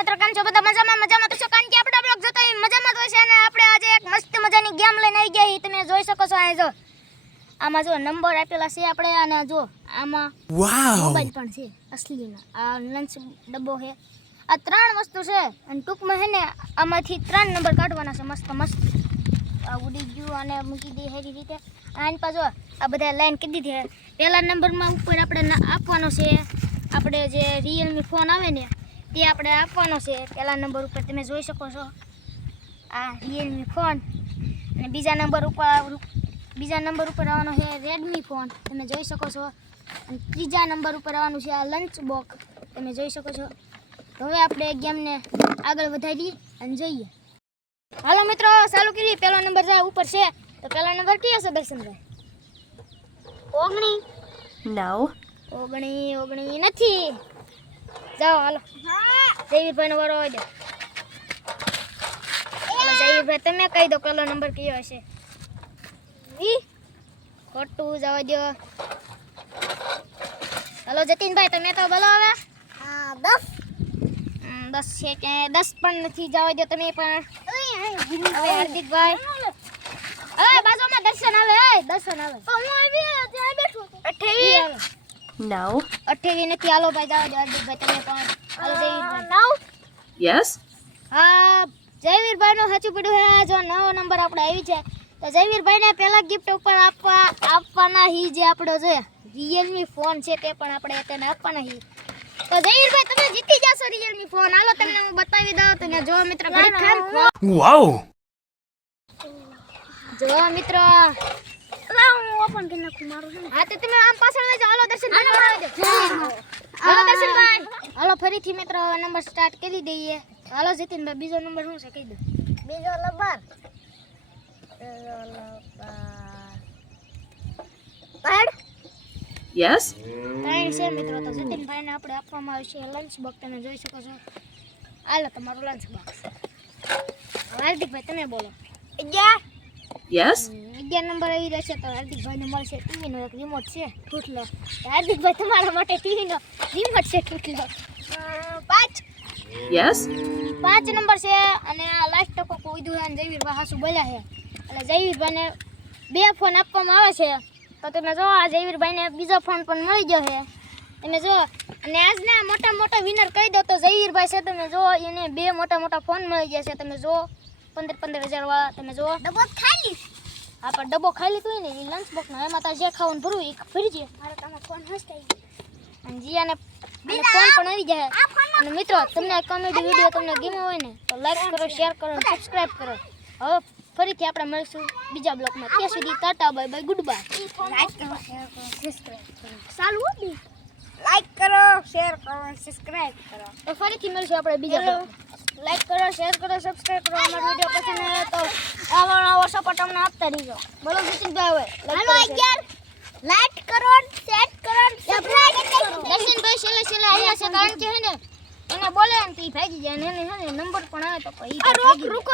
મિત્રો કેમ છો બધા મજામાં તો છો કારણ કે આપણા બ્લોગ જોતો હોય મજામાં તો છે અને આપણે આજે એક મસ્ત મજાની ગેમ લઈને આવી ગયા છીએ તમે જોઈ શકો છો આ જો આમાં જો નંબર આપેલા છે આપણે અને જો આમાં મોબાઈલ પણ છે અસલીના આ લંચ ડબ્બો છે આ ત્રણ વસ્તુ છે અને ટૂંકમાં છે ને આમાંથી ત્રણ નંબર કાઢવાના છે મસ્ત આ ઉડી ગયું અને મૂકી દે સારી રીતે આની પાછો આ બધા લાઈન કરી દીધી પહેલા નંબરમાં ઉપર આપણે આપવાનો છે આપણે જે રિયલમી ફોન આવે ને તે આપણે આપવાનો છે પહેલા નંબર ઉપર તમે જોઈ શકો છો આ રિયલમી ફોન અને બીજા નંબર ઉપર આવવાનો છે રેડમી ફોન તમે જોઈ શકો છો અને ત્રીજા નંબર ઉપર આવવાનું છે આ લંચ બોક્સ તમે જોઈ શકો છો તો હવે આપણે ગેમને આગળ વધારીએ અને જોઈએ હાલો મિત્રો ચાલુ કરી પહેલો નંબર જાય ઉપર છે તો પહેલો નંબર કયો છે દર્શનભાઈ ઓગણી નથી જાઓ હાલો જયવીરભાઈનો વારો આવી દો હાલો જયવીરભાઈ તમે કહી દો પહેલો નંબર કયો હશે ખોટું જવા દો હાલો જતીનભાઈ તમે તો બોલો હવે 10 છે કે 10 પણ નથી જવા દો તમે પણ હવે હાર્દિકભાઈ બાજુમાં દર્શન આવે દર્શન આવે હું આવી ત્યાં બેઠો 28 28 નથી હાલો ભાઈ જવા દો હાર્દિકભાઈ તમે પણ હાલો જયવીરભાઈ Yes. હા જયવીરભાઈ નો સાચું પડ્યું છે જો નવો નંબર આપણે આવી છે તો જયવીરભાઈ ને પહેલા ગિફ્ટ ઉપર આપવાના હી જે આપણો છે રિયલમી ફોન છે તે પણ આપણે તેને આપવાના હી તો જયવીરભાઈ તમે જીતી જશો રિયલમી ફોન હાલો તમને હું બતાવી દઉં તો જો મિત્ર ઘડી ખાન Wow. જો મિત્ર હું ઓપન કરી નાખું મારું હા તો તમે આમ પાછળ લઈ જાઓ હાલો દર્શનભાઈ હાલો દર્શનભાઈ હાલો ફરીથી મિત્ર નંબર સ્ટાર્ટ કરી દઈએ હાલો જતીનભાઈ બીજો નંબર શું છે કહી દો બીજો નંબર Yes. ત્રણ છે મિત્રો તો જતીનભાઈને આપણે આપવામાં આવશે લંચ બોક્સ તમે જોઈ શકો છો હાલો તમારું લંચ બોક્સ હાર્દિકભાઈ તમે બોલો 11 Yes. 11 નંબર આવી રહેશે તો હાર્દિકભાઈને મળશે ટીવીનો એક રિમોટ છે ઠૂઠલો હાર્દિકભાઈ તમારા માટે ટીવીનો રિમોટ છે ઠૂઠલો 5 Yes. 5 નંબર છે અને આ લાસ્ટ ટકો કીધું છે અને જયવીરભાઈ હાસુ બોલ્યા છે એટલે જયવીરભાઈને 2 ફોન આપવામાં આવે છે તો તમે જો આ જયવીરભાઈને બીજો ફોન પણ મળી ગયો છે તમે જો અને આજના મોટા વિનર કહી દો તો જયવીરભાઈ છે તમે જો એને 2 મોટા ફોન મળી ગયા છે તમે જો 15,000 વાળા તમે જો ડબ્બો ખાલી હા પણ ડબ્બો ખાલી તો ને લંચ બોક્સ નો એમાં તાર જે ખાવાનું ભરવું એ ભરી દે મારે તમારો ફોન હસ્ત આવી ગયો અને જીયાને ફોન પણ આવી જાય અને મિત્રો તમને આ કોમેડી વિડિયો તમને ગમ્યો હોય ને તો લાઈક કરો શેર કરો અને સબસ્ક્રાઇબ કરો હવે ફરીથી આપણે મળીશું બીજા બ્લોગમાં ત્યાં સુધી Tata bye bye good bye like કરો શેર કરો સબસ્ક્રાઇબ કરો ચાલુ હો લાઈક કરો શેર કરો સબસ્ક્રાઇબ કરો તો ફરીથી મળીશું આપણે બીજા બ્લોગમાં લાઈક કરો શેર કરો સબસ્ક્રાઇબ કરો અમારો વિડિયો પસંદ આવે તો આવો સપોર્ટ અમને આપતા રહીજો બોલો જતીનભાઈ હવે હાલો 11 લાઈક કરો શેર કરો સબસ્ક્રાઇબ કરો દર્શનભાઈ છેલ્લે આવ્યા છે કારણ કે હે ને એને બોલે ને તી ભાગી જાય ને એને નંબર પણ આવે તો પછી રૂકો